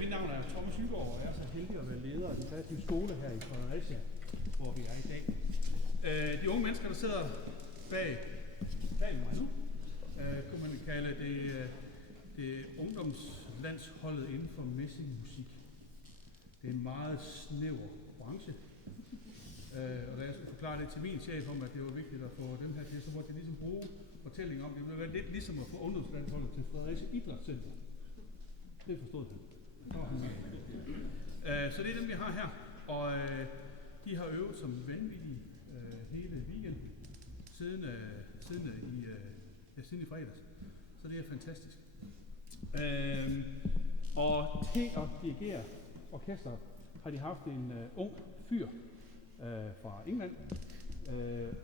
Mit navn er Thomas Hygaard, og jeg er så heldig at være leder af den kreative skole her i Frederecia, hvor vi er i dag. De unge mennesker, der sidder bag mig nu, kunne man kalde det ungdomslandsholdet inden for messingmusik. Det er en meget snæver branche. Og da jeg skulle forklare det til min chef om, at det var vigtigt at få dem her til, så måtte jeg ligesom bruge fortælling om, det ville være lidt ligesom at få ungdomslandsholdet til Frederecia Idrætscenter. Det forstod han. Så det er dem, vi har her, og de har øvet som vanvittige hele weekenden, siden i fredags. Så det er fantastisk. Og til at dirigere orkestret har de haft en ung fyr fra England,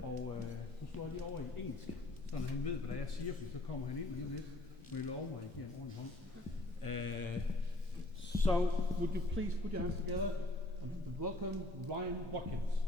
og nu slår jeg lige over i engelsk, så han ved, hvad jeg siger, for så kommer han ind lige om lidt. Vil love mig, at jeg giver en ordentlig hånd. So, would you please put your hands together and welcome Ryan Watkins.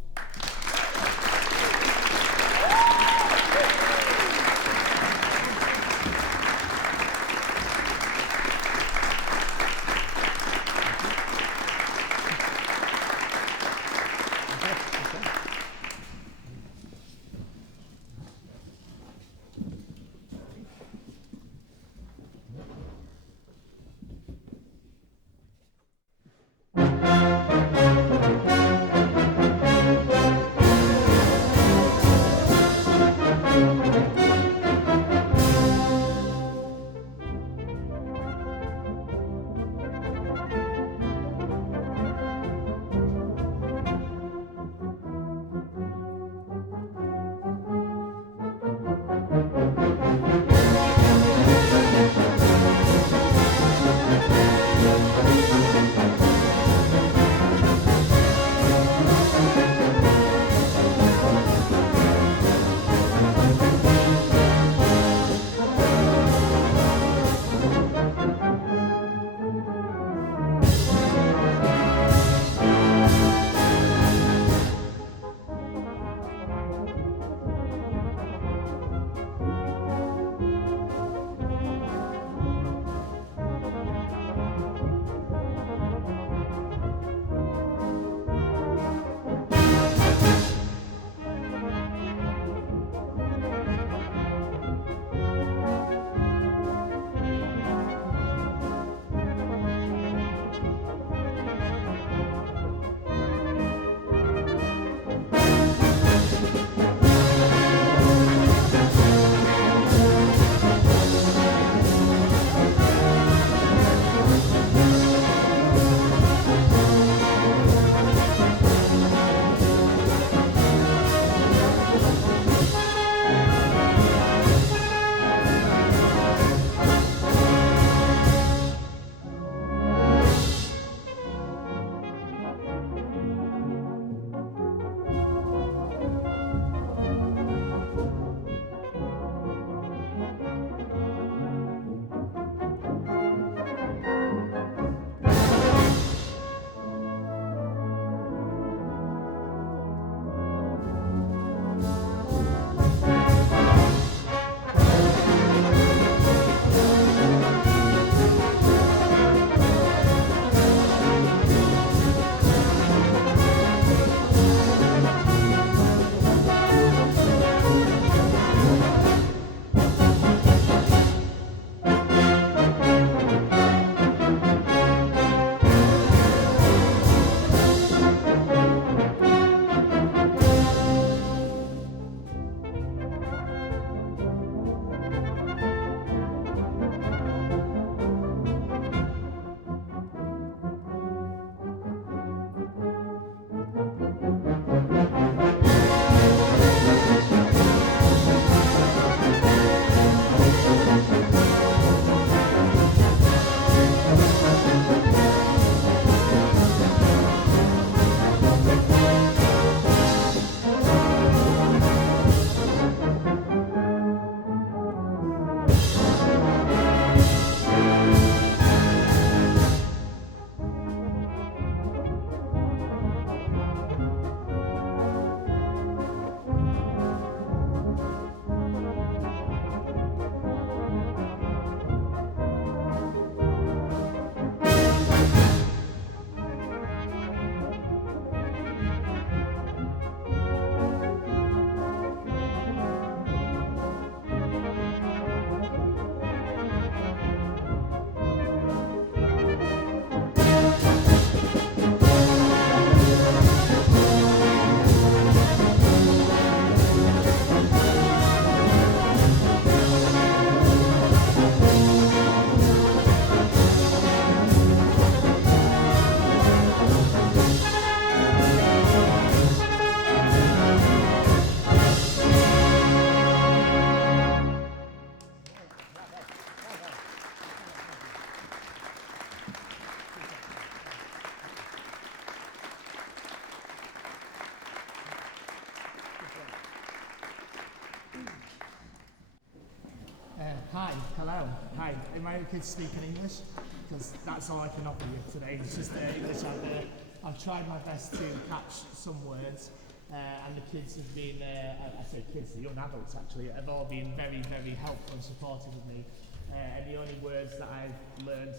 Hi, hello, hi. Am I okay to speak in English? Because that's all I can offer you today. It's just English out there. I've tried my best to catch some words, and the kids have been, I say kids, the young adults actually, have all been very, very helpful and supportive of me. And the only words that I've learned,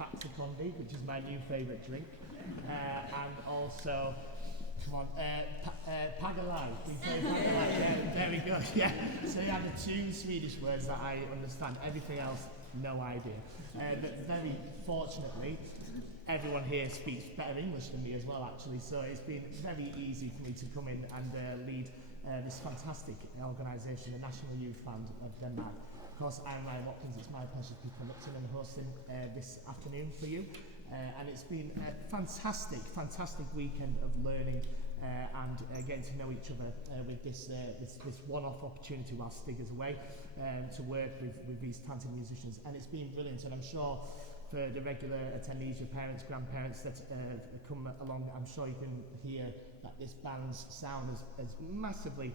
Fatsa Condi, which is my new favourite drink, and also, come on, Pagalai. We say Pagalai, yeah, very good, yeah. So yeah, the two Swedish words that I understand, everything else, no idea. But very fortunately, everyone here speaks better English than me as well actually, so it's been very easy for me to come in and lead this fantastic organisation, the National Youth Band of Denmark. Of course, I'm Ryan Watkins, it's my pleasure to be conducting and hosting this afternoon for you. And it's been a fantastic, fantastic weekend of learning and getting to know each other with this one-off opportunity while Stig is away to work with these talented musicians. And it's been brilliant, and I'm sure for the regular attendees, your parents, grandparents that come along, I'm sure you can hear that this band's sound has massively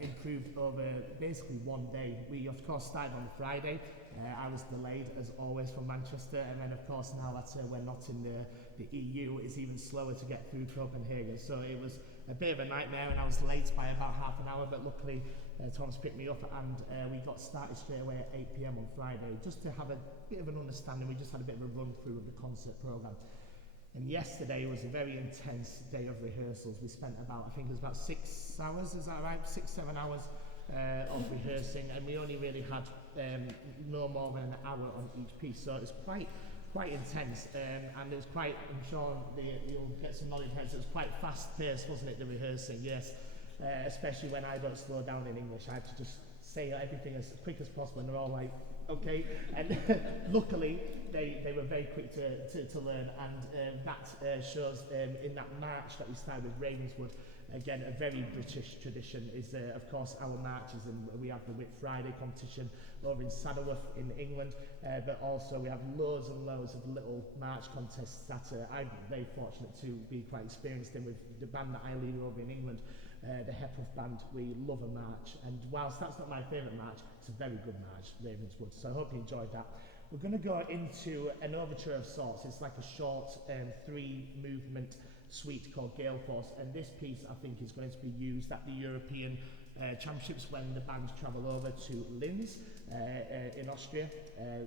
improved over basically one day. We of course started on Friday. I was delayed as always from Manchester, and then of course now that we're not in the EU, it's even slower to get through Copenhagen. So it was a bit of a nightmare, and I was late by about half an hour, but luckily Tom's picked me up, and we got started straight away at 8 p.m. on Friday just to have a bit of an understanding. We just had a bit of a run through of the concert programme. And yesterday was a very intense day of rehearsals. We spent about, I think it was about 6 hours, is that right? 6-7 hours of rehearsing, and we only really had no more than an hour on each piece, so it was quite intense, and it was quite, I'm sure you'll get some knowledge here, so it was quite fast paced, wasn't it, the rehearsing, yes, especially when I don't slow down in English. I had to just say everything as quick as possible, and they're all like, okay, and luckily they were very quick to learn, and that shows in that march that we started with Ravenswood. Again, a very British tradition is of course our marches, and we have the Whit Friday competition over in Saddleworth in England, but also we have loads and loads of little march contests that I'm very fortunate to be quite experienced in with the band that I lead over in England. The Hepworth Band, we love a march, and whilst that's not my favourite march, it's a very good march, Ravenswood, so I hope you enjoyed that. We're going to go into an overture of sorts. It's like a short 3-movement suite called Gail Force, and this piece I think is going to be used at the European Championships when the bands travel over to Linz in Austria.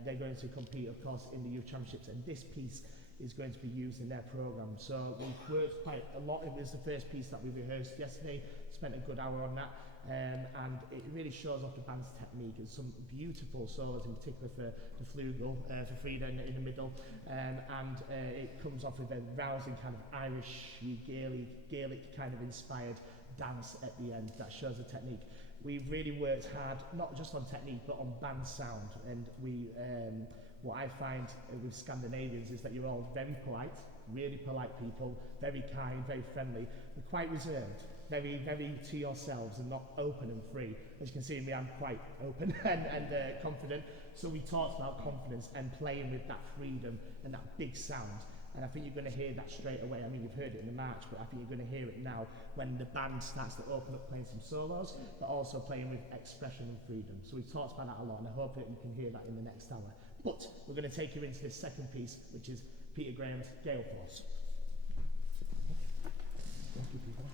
They're going to compete of course in the Youth Championships, and this piece is going to be used in their programme. So we've worked quite a lot. It was the first piece that we rehearsed yesterday, spent a good hour on that, and it really shows off the band's technique. There's some beautiful solos, in particular for the flugel, for Frida in the middle, and it comes off with a rousing kind of Irish, Gaelic kind of inspired dance at the end that shows the technique. We've really worked hard, not just on technique, but on band sound, and we what I find with Scandinavians is that you're all very polite, really polite people, very kind, very friendly, but quite reserved, very, very to yourselves and not open and free. As you can see in me, I'm quite open and confident. So we talked about confidence and playing with that freedom and that big sound. And I think you're going to hear that straight away. I mean, you've heard it in the march, but I think you're going to hear it now when the band starts to open up playing some solos, but also playing with expression and freedom. So we've talked about that a lot, and I hope that you can hear that in the next hour. But we're going to take you into this second piece, which is Peter Graham's Gail Force. Thank you, Peter.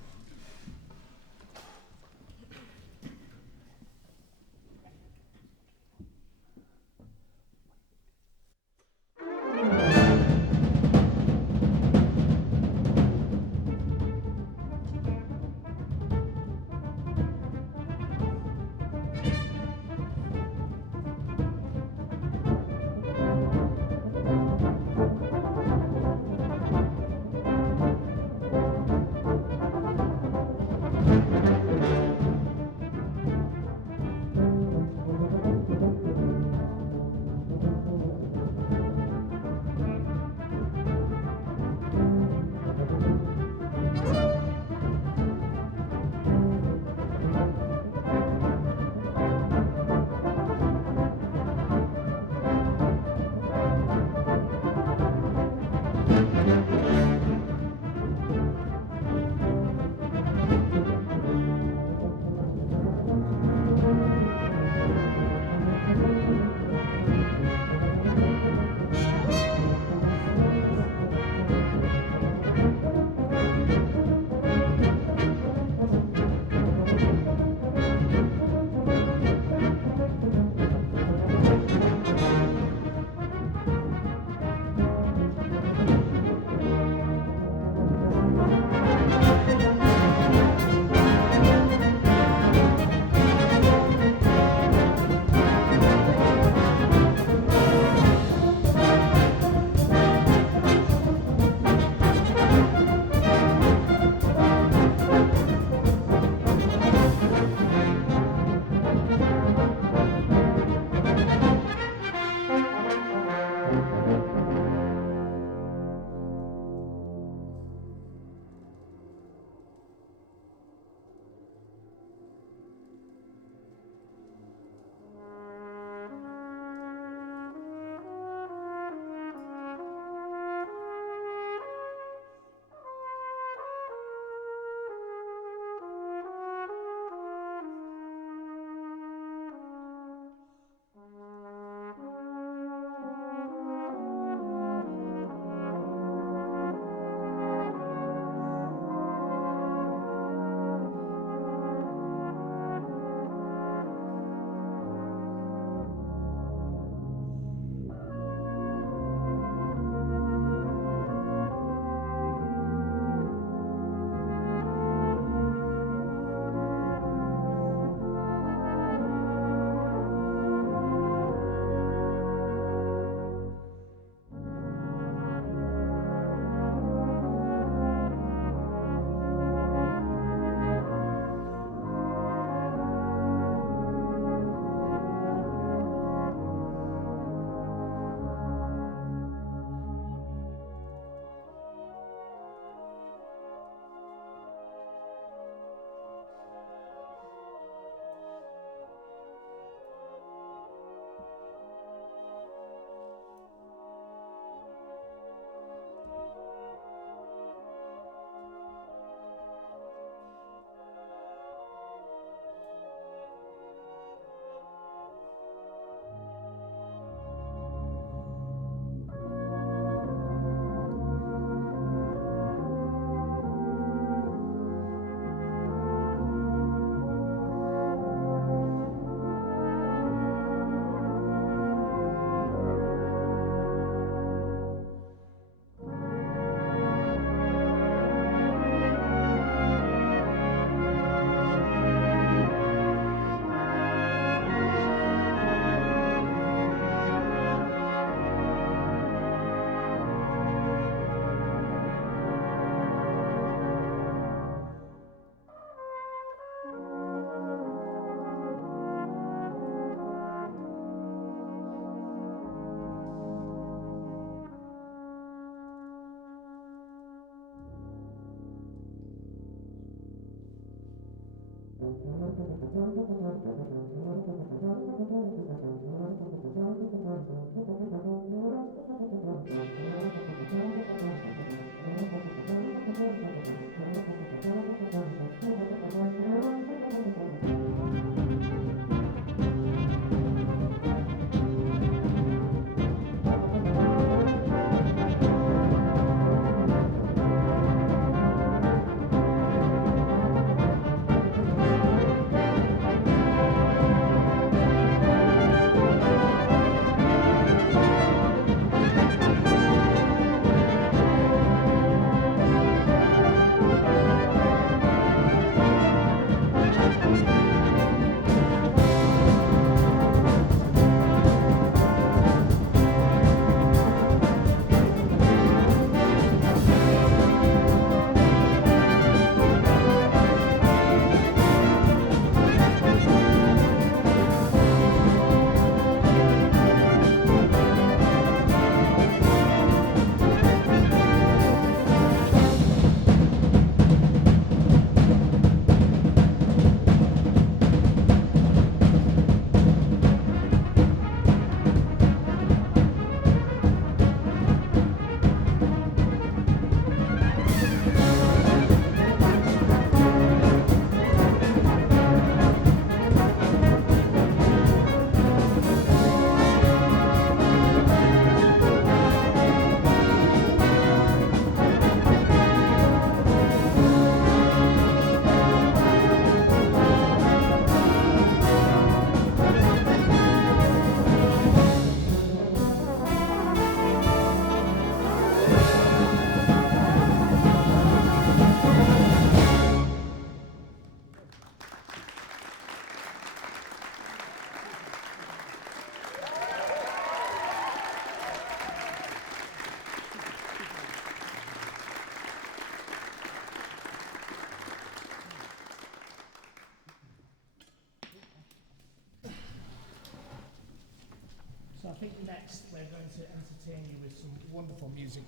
So I think next we're going to entertain you with some wonderful music.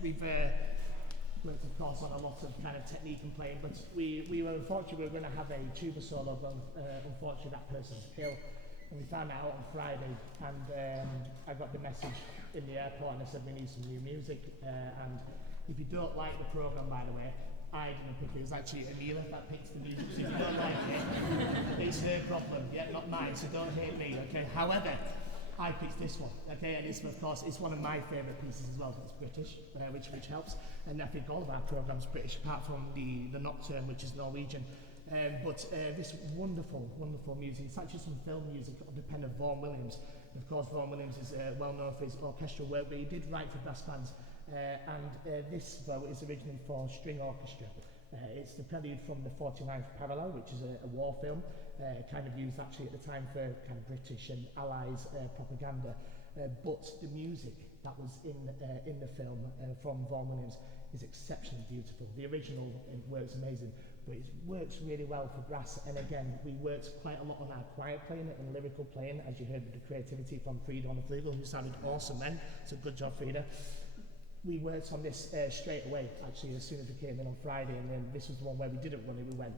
We've worked, of course, on a lot of kind of technique and playing, but we were unfortunately we were going to have a tuba solo, but unfortunately that person's ill. And we found that out on Friday, and I got the message in the airport, and I said we need some new music. And if you don't like the program, by the way, I didn't pick it. It was actually Anila that picked the music. So if you don't like it, it's her problem, yeah, not mine. So don't hate me, okay? However, I picked this one, okay, and it's, of course, it's one of my favourite pieces as well. It's British, which helps, and I think all of our programmes British, apart from the Nocturne, which is Norwegian. But this wonderful, wonderful music. It's actually some film music of the pen of Vaughan Williams. Of course, Vaughan Williams is well known for his orchestral work, but he did write for brass bands. This, though, is originally for string orchestra. It's the prelude from the 49th Parallel, which is a war film, kind of used actually at the time for kind of British and Allies propaganda. But the music that was in the film from Vaughan Williams is exceptionally beautiful. The original works amazing, but it works really well for brass. And again, we worked quite a lot on our quiet playing and lyrical playing, as you heard with the creativity from Frida on the flugel, who sounded awesome then. So good job, Frida. We worked on this straight away, actually, as soon as we came in on Friday, and then this was the one where we didn't run it. We went,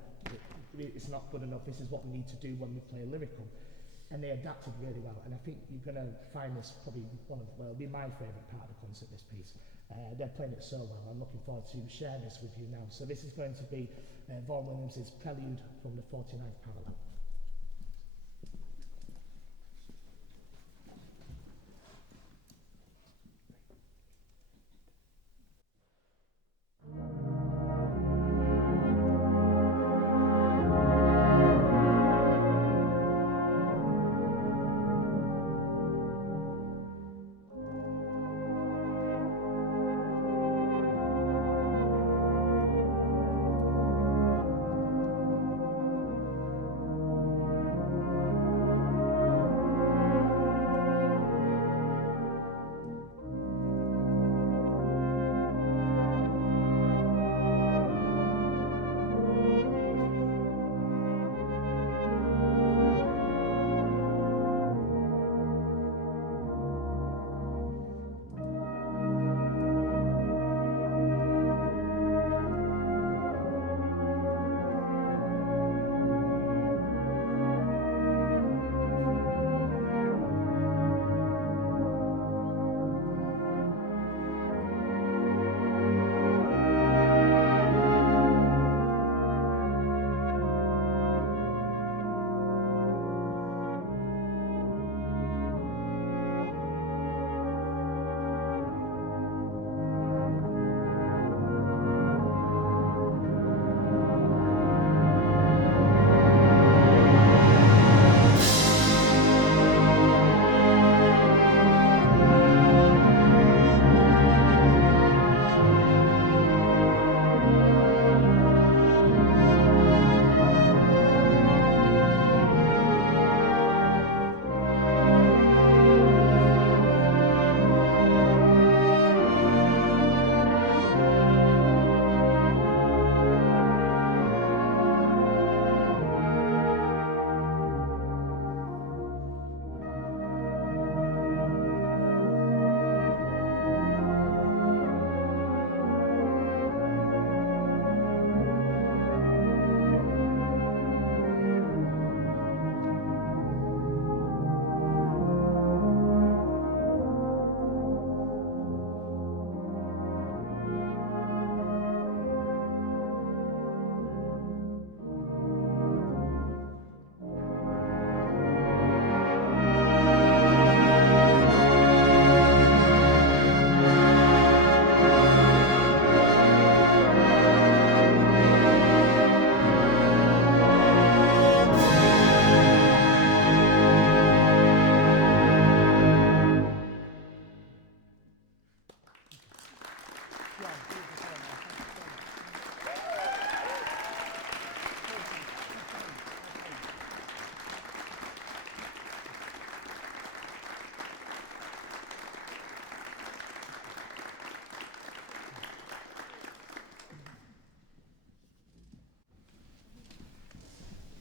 it's not good enough, this is what we need to do when we play lyrical. And they adapted really well, and I think you're going to find this probably one of, well, it'll be my favourite part of the concert, this piece. They're playing it so well. I'm looking forward to sharing this with you now. So this is going to be Vaughan Williams' Prelude from the 49th Parallel.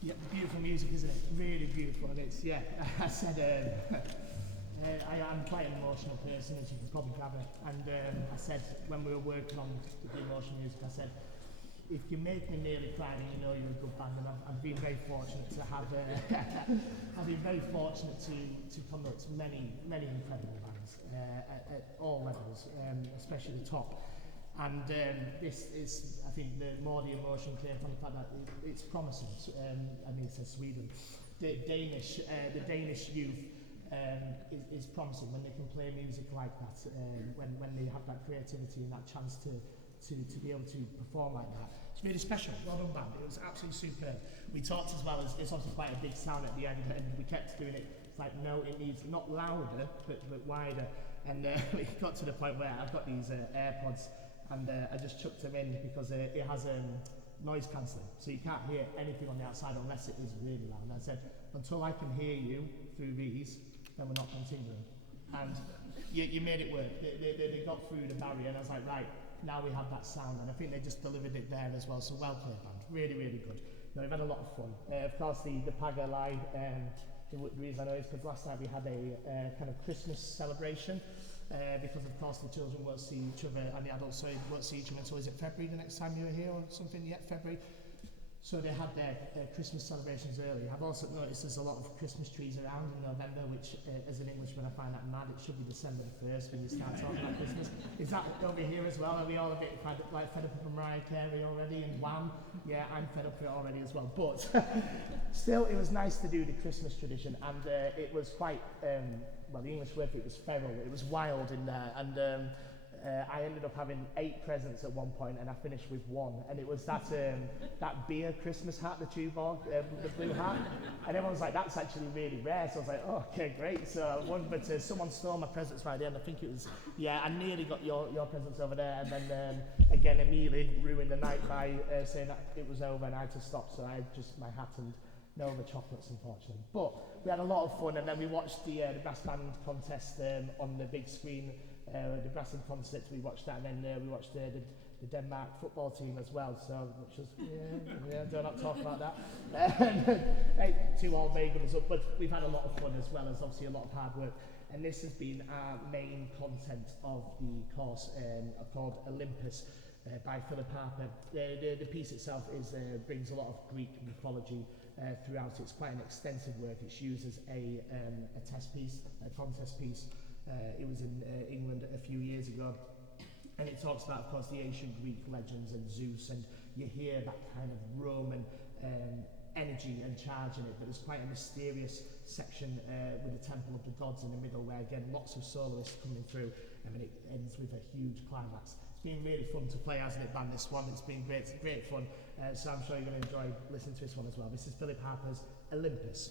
Yeah, beautiful music, isn't it? Really beautiful. And it's, yeah, I said, I'm quite an emotional person, as you can probably gather. And I said, when we were working on the emotional music, I said, if you make me nearly cry, then you know you're a good band. And I've been very fortunate to have, I've been very fortunate to conduct many incredible bands at all levels, especially the top. And this is, I think, the emotion came from the fact that it's promising. I mean, it says Sweden. The Danish youth is promising when they can play music like that, when they have that creativity and that chance to be able to perform like that. It's really special. Well done, band. It was absolutely superb. We talked as well as it's obviously quite a big sound at the end, and we kept doing it. It's like, no, it needs not louder, but wider. And we got to the point where I've got these AirPods, and I just chucked them in because it has noise cancelling, so you can't hear anything on the outside unless it is really loud. And I said, until I can hear you through these, then we're not continuing. And you made it work. They got through the barrier, and I was like, right, now we have that sound, and I think they just delivered it there as well. So well played, band. Really, really good. No, we've had a lot of fun. Of course, the Paga line. The reason I know is because last night we had a kind of Christmas celebration. Because of course the children won't see each other, and the adults won't see each other until, is it February the next time you were here or something? Yeah, February. So they had their Christmas celebrations early. I've also noticed there's a lot of Christmas trees around in November, which as an Englishman I find that mad. It should be December the 1st when you start talking about Christmas. Is that over here as well? Are we all a bit fed up with Mariah Carey already and Wham? Yeah, I'm fed up with it already as well. But still, it was nice to do the Christmas tradition, and it was quite, well, the English word for it was feral. It was wild in there, and I ended up having 8 presents at one point, and I finished with 1. And it was that beer Christmas hat, the Tuborg, the blue hat. And everyone was like, that's actually really rare. So I was like, oh, okay, great. So I won, but someone stole my presents right there, and I think it was, yeah, I nearly got your presents over there. And then, again, immediately ruined the night by saying that it was over and I had to stop. So I had just my hat and no other chocolates, unfortunately. But we had a lot of fun, and then we watched the brass band contest on the big screen. The brass band concert, we watched that, and then we watched the Denmark football team as well. So, which was do not talk about that. 2 old Vegans up, but we've had a lot of fun as well as obviously a lot of hard work. And this has been our main content of the course, called Olympus. By Philip Harper. The piece itself brings a lot of Greek mythology throughout. It's quite an extensive work. It's used as a test piece, a contest piece. It was in England a few years ago, and it talks about, of course, the ancient Greek legends and Zeus, and you hear that kind of Roman energy and charge in it, but there's quite a mysterious section with the Temple of the Gods in the middle, where again lots of soloists coming through, and then it ends with a huge climax. It's been really fun to play, hasn't it, band, this one? It's been great fun, so I'm sure you're going to enjoy listening to this one as well. This is Philip Harper's Olympus.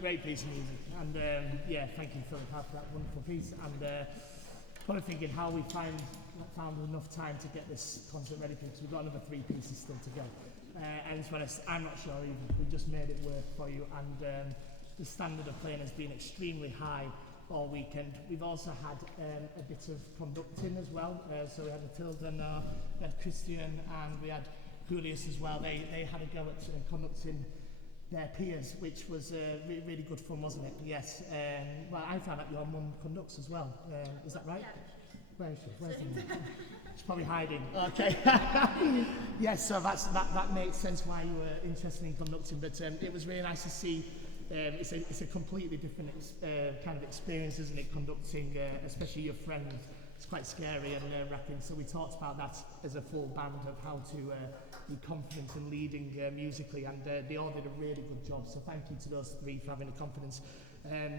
Great piece of music, and yeah, thank you Philip for that wonderful piece. And probably thinking how we found enough time to get this concert ready, because we've got another 3 pieces still to go. And to be honest, I'm not sure either. We just made it work for you, and the standard of playing has been extremely high all weekend. We've also had a bit of conducting as well. So we had Matilda, we had Christian, and we had Julius as well. They had a go at conducting their peers, which was really good fun, wasn't it? Yes. Well, I found out your mum conducts as well. Is that right? Yeah. Where is she? Where's the mum? She's probably hiding. Okay. Yes, so that makes sense why you were interested in conducting. But it was really nice to see. It's a completely different kind of experience, isn't it? Conducting, especially your friend. It's quite scary and nerve-wracking. So we talked about that as a full band of how to be confident in leading musically, and they all did a really good job. So thank you to those 3 for having the confidence.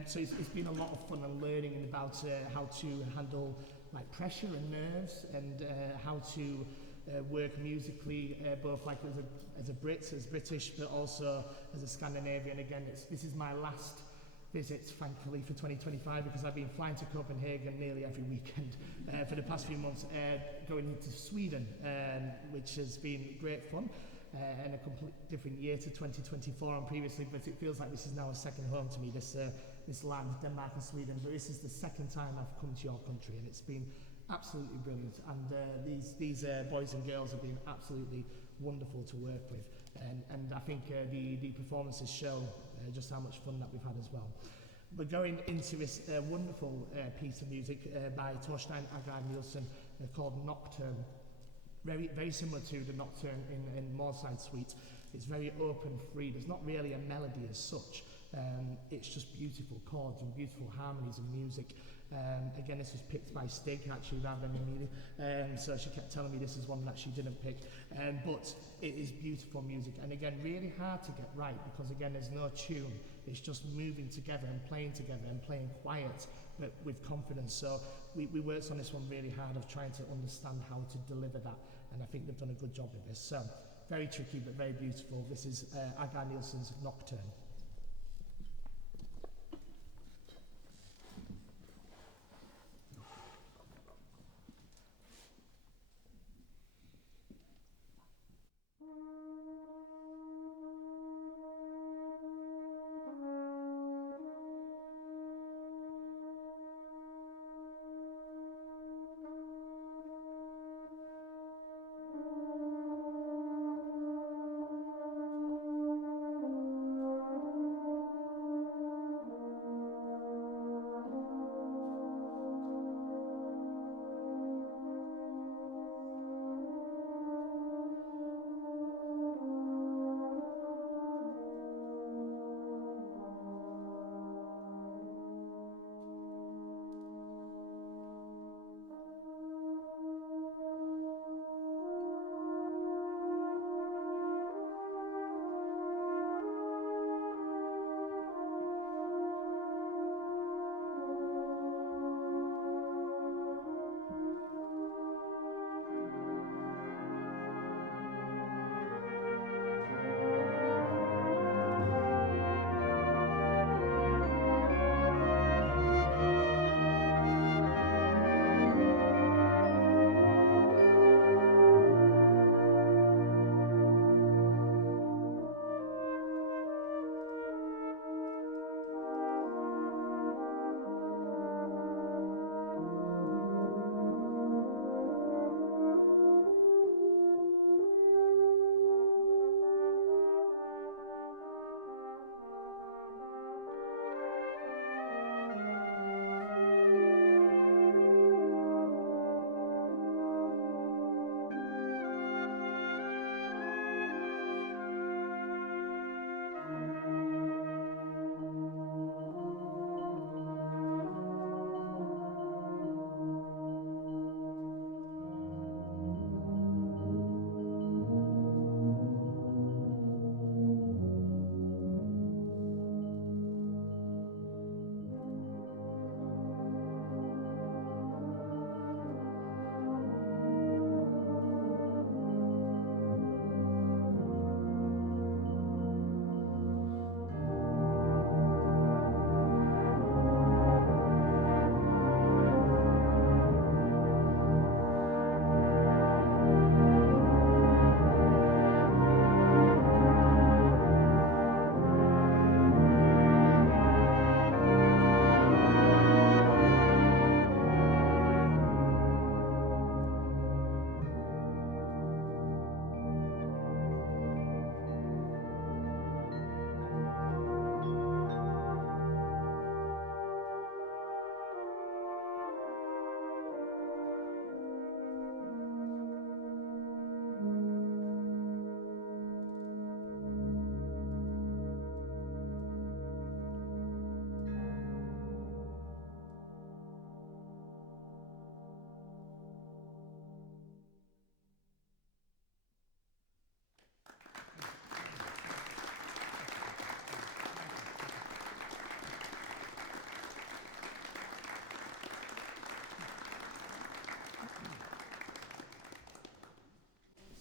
So it's been a lot of fun and learning about how to handle like pressure and nerves, and how to work musically, both like as a Brit, as British, but also as a Scandinavian. Again, this is my last visit, thankfully, for 2025, because I've been flying to Copenhagen nearly every weekend for the past few months, going into Sweden, which has been great fun, and a completely different year to 2024 and previously, but it feels like this is now a second home to me, this land, Denmark and Sweden. But this is the second time I've come to your country, and it's been absolutely brilliant, and these boys and girls have been absolutely wonderful to work with, and I think the performances show just how much fun that we've had as well. We're going into this wonderful piece of music by Thorstein Aagaard Nilsen called Nocturne. Very similar to the Nocturne in Moorside Suite. It's very open, free. There's not really a melody as such, it's just beautiful chords and beautiful harmonies and music. Again, this was picked by Stig actually rather than Amelia, so she kept telling me this is one that she didn't pick, but it is beautiful music, and again really hard to get right because again there's no tune, it's just moving together and playing quiet but with confidence. So we worked on this one really hard of trying to understand how to deliver that, and I think they've done a good job with this. So very tricky but very beautiful. This is Aagaard Nilsen's Nocturne.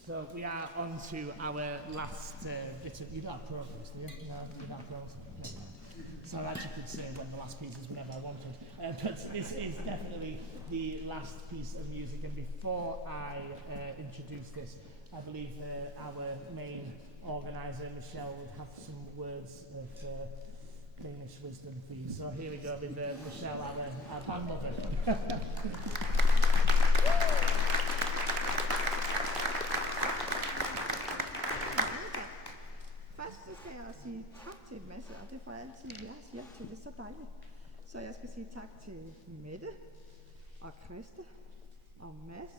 So we are on to our last bit of... You don't have progress, do you? No, you don't have progress. Yeah. So I actually could say when the last piece is whenever I wanted. But this is definitely the last piece of music. And before I introduce this, I believe our main organiser, Michelle, would have some words of Danish wisdom for you. So here we go with Michelle, our band mother. Først så skal jeg sige tak til en masse, og det får jeg altid jeres hjælp til. Det er så dejligt. Så jeg skal sige tak til Mette, og Christe, og Mads,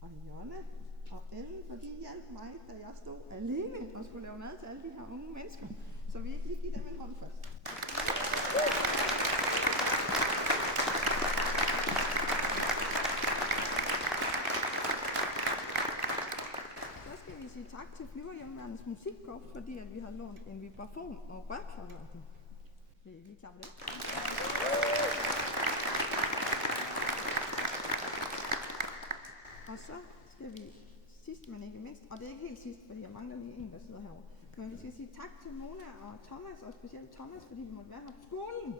og Jonna, og Ellen, for de hjalp mig, da jeg stod alene og skulle lave mad til alle de her unge mennesker. Så vi giver dem en hånd først. Så skal vi sige tak til Flyverhjemmeværnets musikkorps, fordi at vi har lånt en vibrafon og rørklaver. Vil I lige klappe det? Og så skal vi sidst, men ikke mindst, og det er ikke helt sidst, fordi jeg mangler lige en, der sidder herovre. Men vi skal sige tak til Mona og Thomas, og specielt Thomas, fordi vi måtte være her på skolen.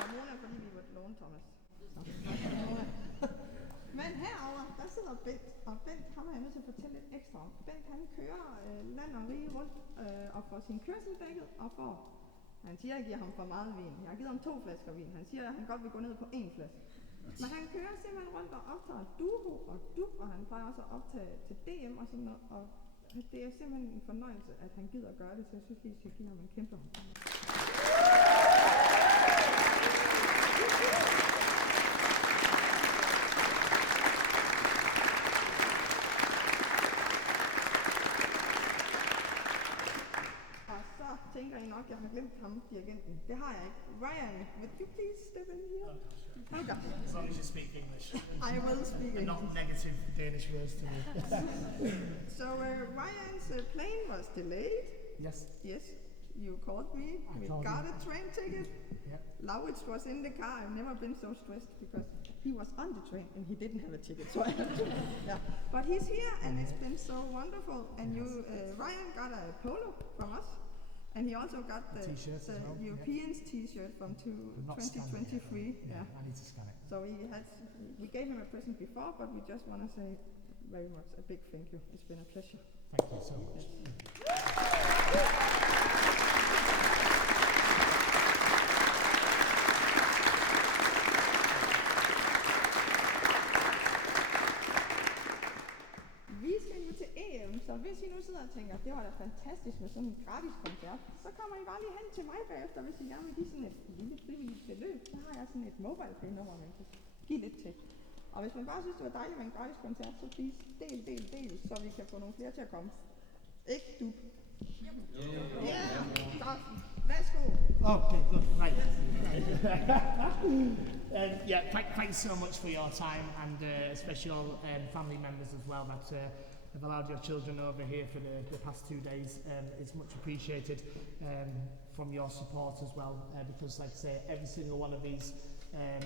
Og Mona, fordi vi måtte låne Thomas. Men herover der sidder Bent, og Bent ham er jeg nødt til at fortælle lidt ekstra om. Bent han kører land og rige rundt og får sin kørsel dækket og får. Han siger, at jeg giver ham for meget vin. Jeg har givet ham 2 flasker vin. Han siger, at han godt vil gå ned på 1 flaske. Men han kører simpelthen rundt og optager duo og DUBB, og han plejer også at optage til DM og sådan noget. Og det er simpelthen en fornøjelse, at han gider at gøre det, så jeg synes lige, at jeg giver ham en kæmpe hånd. Tænker I nok, jeg har glemt ham, dirigenten. Det har jeg ikke. Ryan, would you please step in here? Okay. As long as you speak English. I will speak English. Not negative Danish words to me. So Ryan's plane was delayed. Yes. Yes, you called me. We got a train ticket. Yep. Lowatt was in the car. I've never been so stressed because he was on the train and he didn't have a ticket. So I had to, yeah. But he's here and it's been so wonderful. And you, Ryan got a polo from us. And he also got the Europeans t-shirt from 2023. Yeah, I need to scan it. So we gave him a present before, but we just want to say very much a big thank you. It's been a pleasure. Thank you so much. Vi skal jo til EM, så hvis I nu sidder og tænker, det var da fantastisk med sådan en gratis koncert, så kommer I bare lige hen til mig bagefter, hvis I gerne vil give sådan et lille frivilligt beløb. Så har jeg sådan et mobile pay nummer, man kan give lidt til. Og hvis man bare synes, det var dejligt med en gratis koncert, så please del, så vi kan få nogle flere til at komme. Ikke du? Ja, godt. Værsgo. Okay, good. Right. Thanks so much for your time, and especially all family members as well that have allowed your children over here for the past 2 days. It's much appreciated from your support as well, because like I say, every single one of these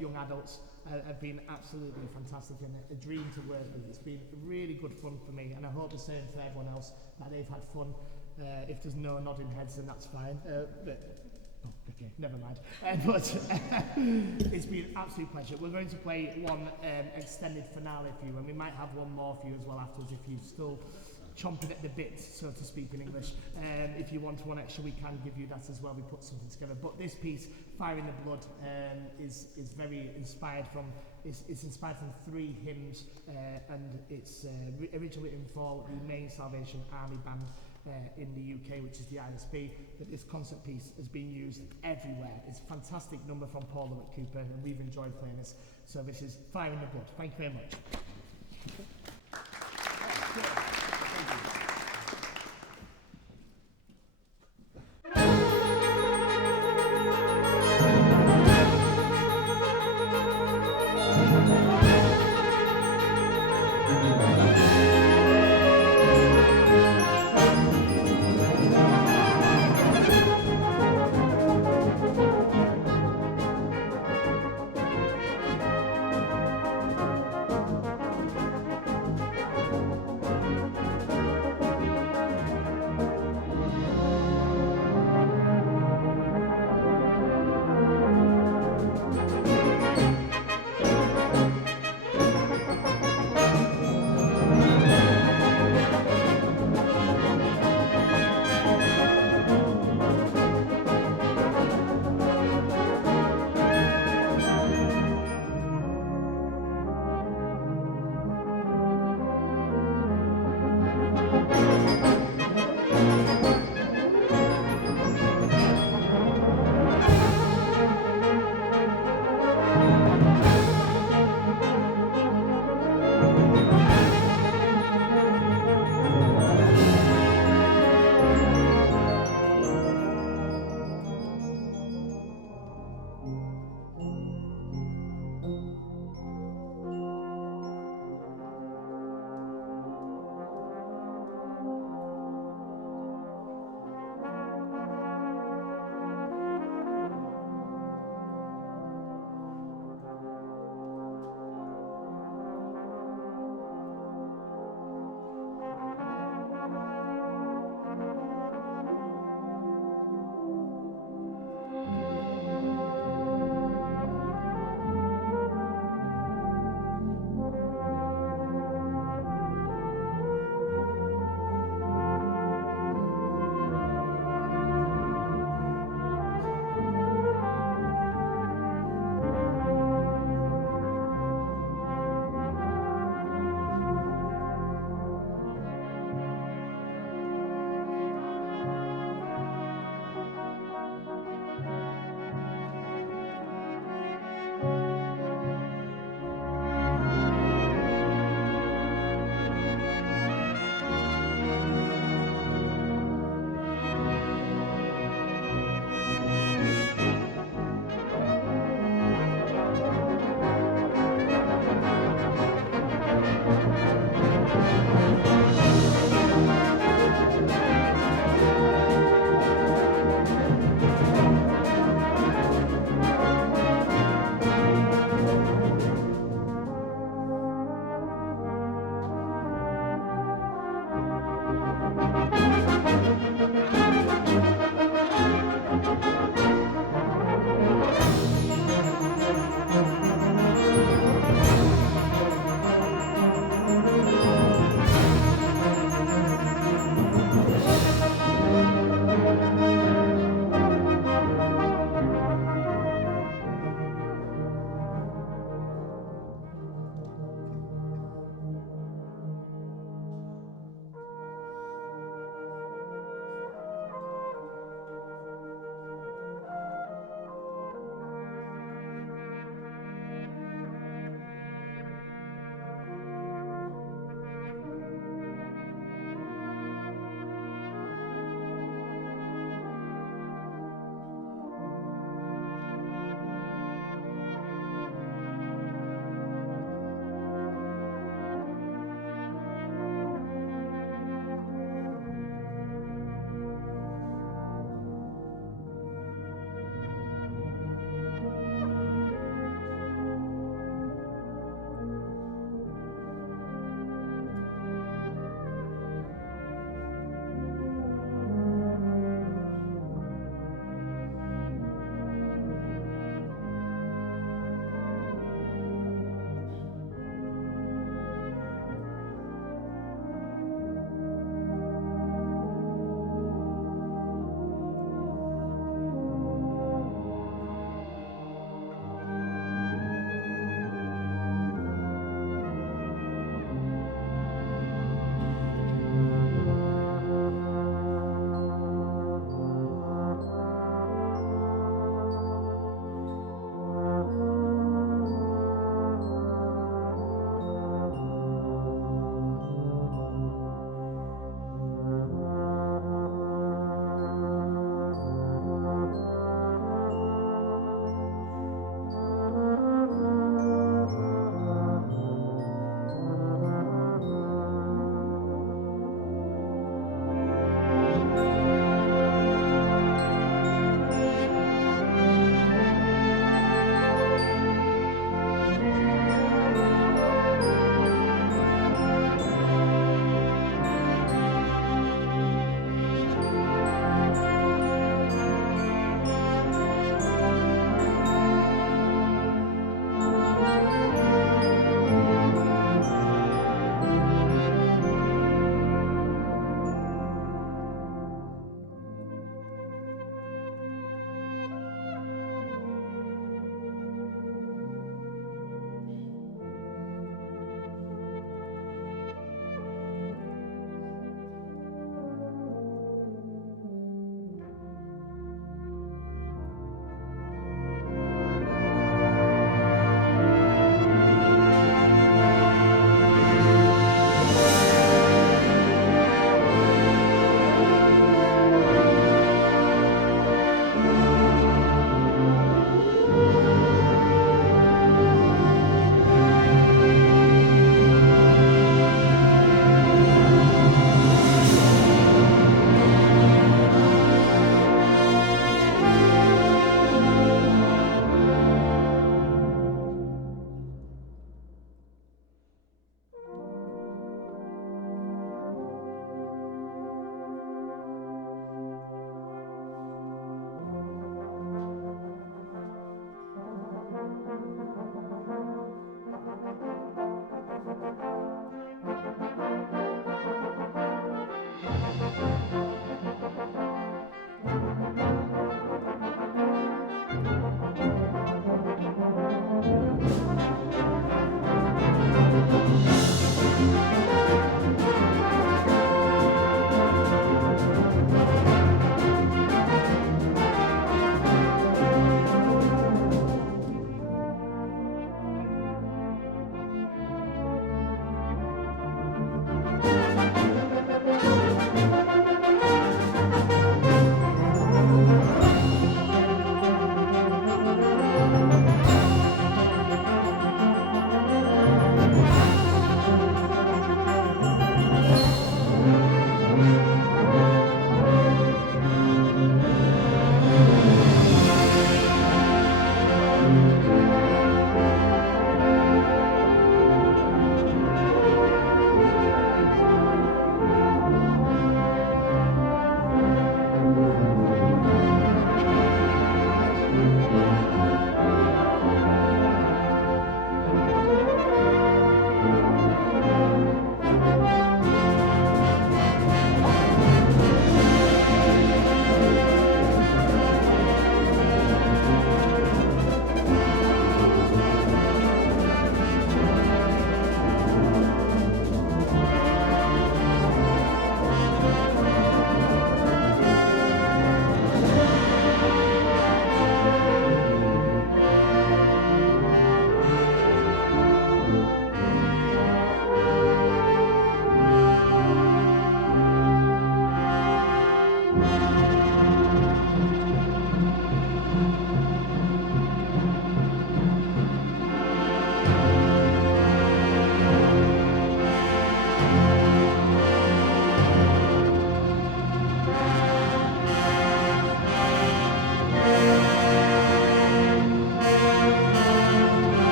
young adults have been absolutely fantastic and a dream to work with. It's been really good fun for me, and I hope the same for everyone else, that they've had fun. If there's no nodding heads, then that's fine. Okay, never mind. But it's been an absolute pleasure. We're going to play one extended finale for you, and we might have one more for you as well afterwards if you're still chomping at the bit, so to speak in English. If you want one extra, we can give you that as well. We put something together. But this piece, Fire in the Blood, is very inspired from. It's inspired from 3 hymns, and it's originally written for the main Salvation Army band in the UK, which is the ISB. But this concert piece has been used everywhere. It's a fantastic number from Paul Lowatt Cooper, and we've enjoyed playing this. So this is Fire in the Blood. Thank you very much.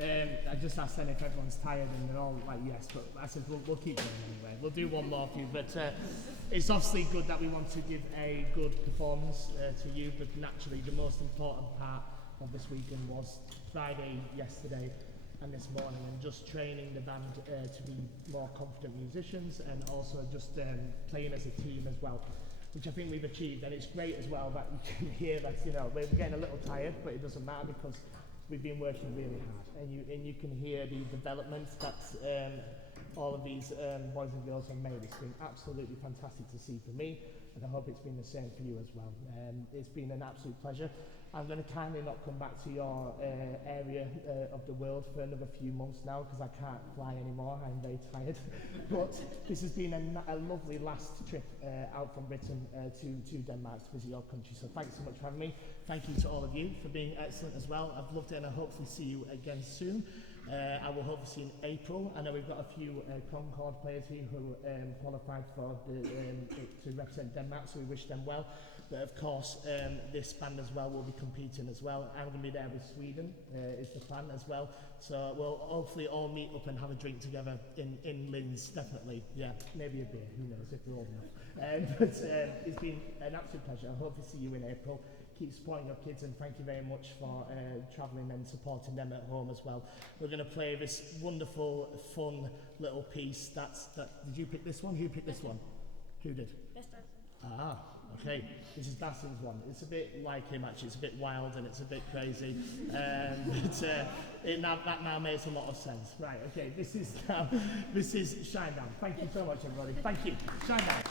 I just asked them if everyone's tired and they're all like yes, but I said we'll keep going anyway. We'll do one more for you, but it's obviously good that we want to give a good performance to you, but naturally the most important part of this weekend was Friday, yesterday and this morning, and just training the band to be more confident musicians and also just playing as a team as well, which I think we've achieved. And it's great as well that you can hear that, you know, we're getting a little tired, but it doesn't matter because we've been working really hard, and you can hear the development that all of these boys and girls have made. It's been absolutely fantastic to see for me, and I hope it's been the same for you as well. It's been an absolute pleasure. I'm going to kindly not come back to your area of the world for another few months now because I can't fly anymore. I'm very tired. But this has been a lovely last trip out from Britain to Denmark to visit your country. So thanks so much for having me. Thank you to all of you for being excellent as well. I've loved it, and I hopefully see you again soon. I will hopefully see you in April. I know we've got a few Concord players here who qualified for to represent Denmark, so we wish them well. But of course, this band as well will be competing as well. I'm going to be there with Sweden, is the plan as well. So we'll hopefully all meet up and have a drink together in Linz, definitely. Yeah, maybe a beer, who knows, if we're old enough. But it's been an absolute pleasure. I hope to see you in April. Keep supporting your kids, and thank you very much for travelling and supporting them at home as well. We're going to play this wonderful, fun little piece. Did you pick this one? Who picked this one? Who did? Ah, okay. This is Bassin's one. It's a bit like him actually. It's a bit wild and it's a bit crazy. But that now makes a lot of sense. Right, okay. This is Shine Down. Thank you so much, everybody. Thank you. Shine Down.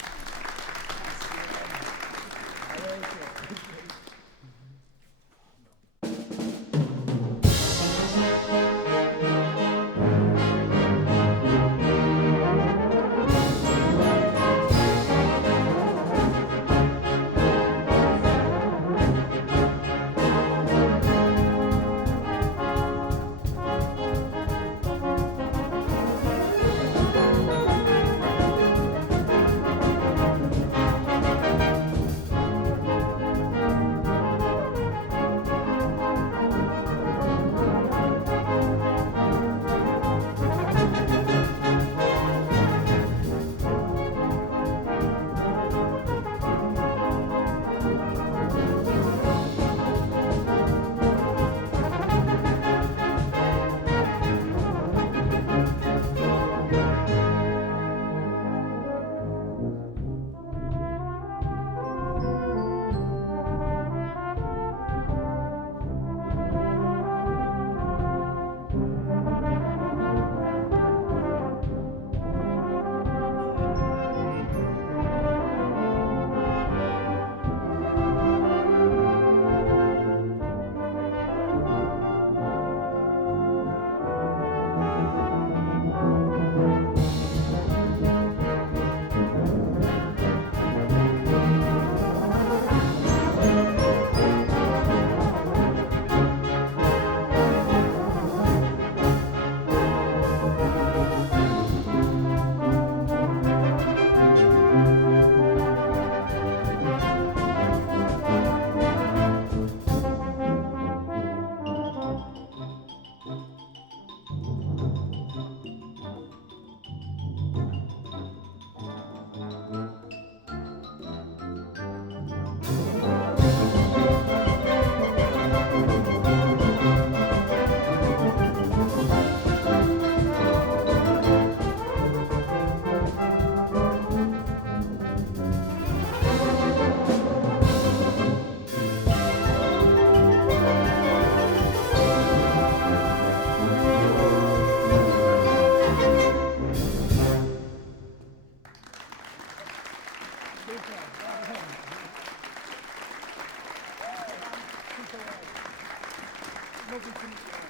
Lovely to meet you.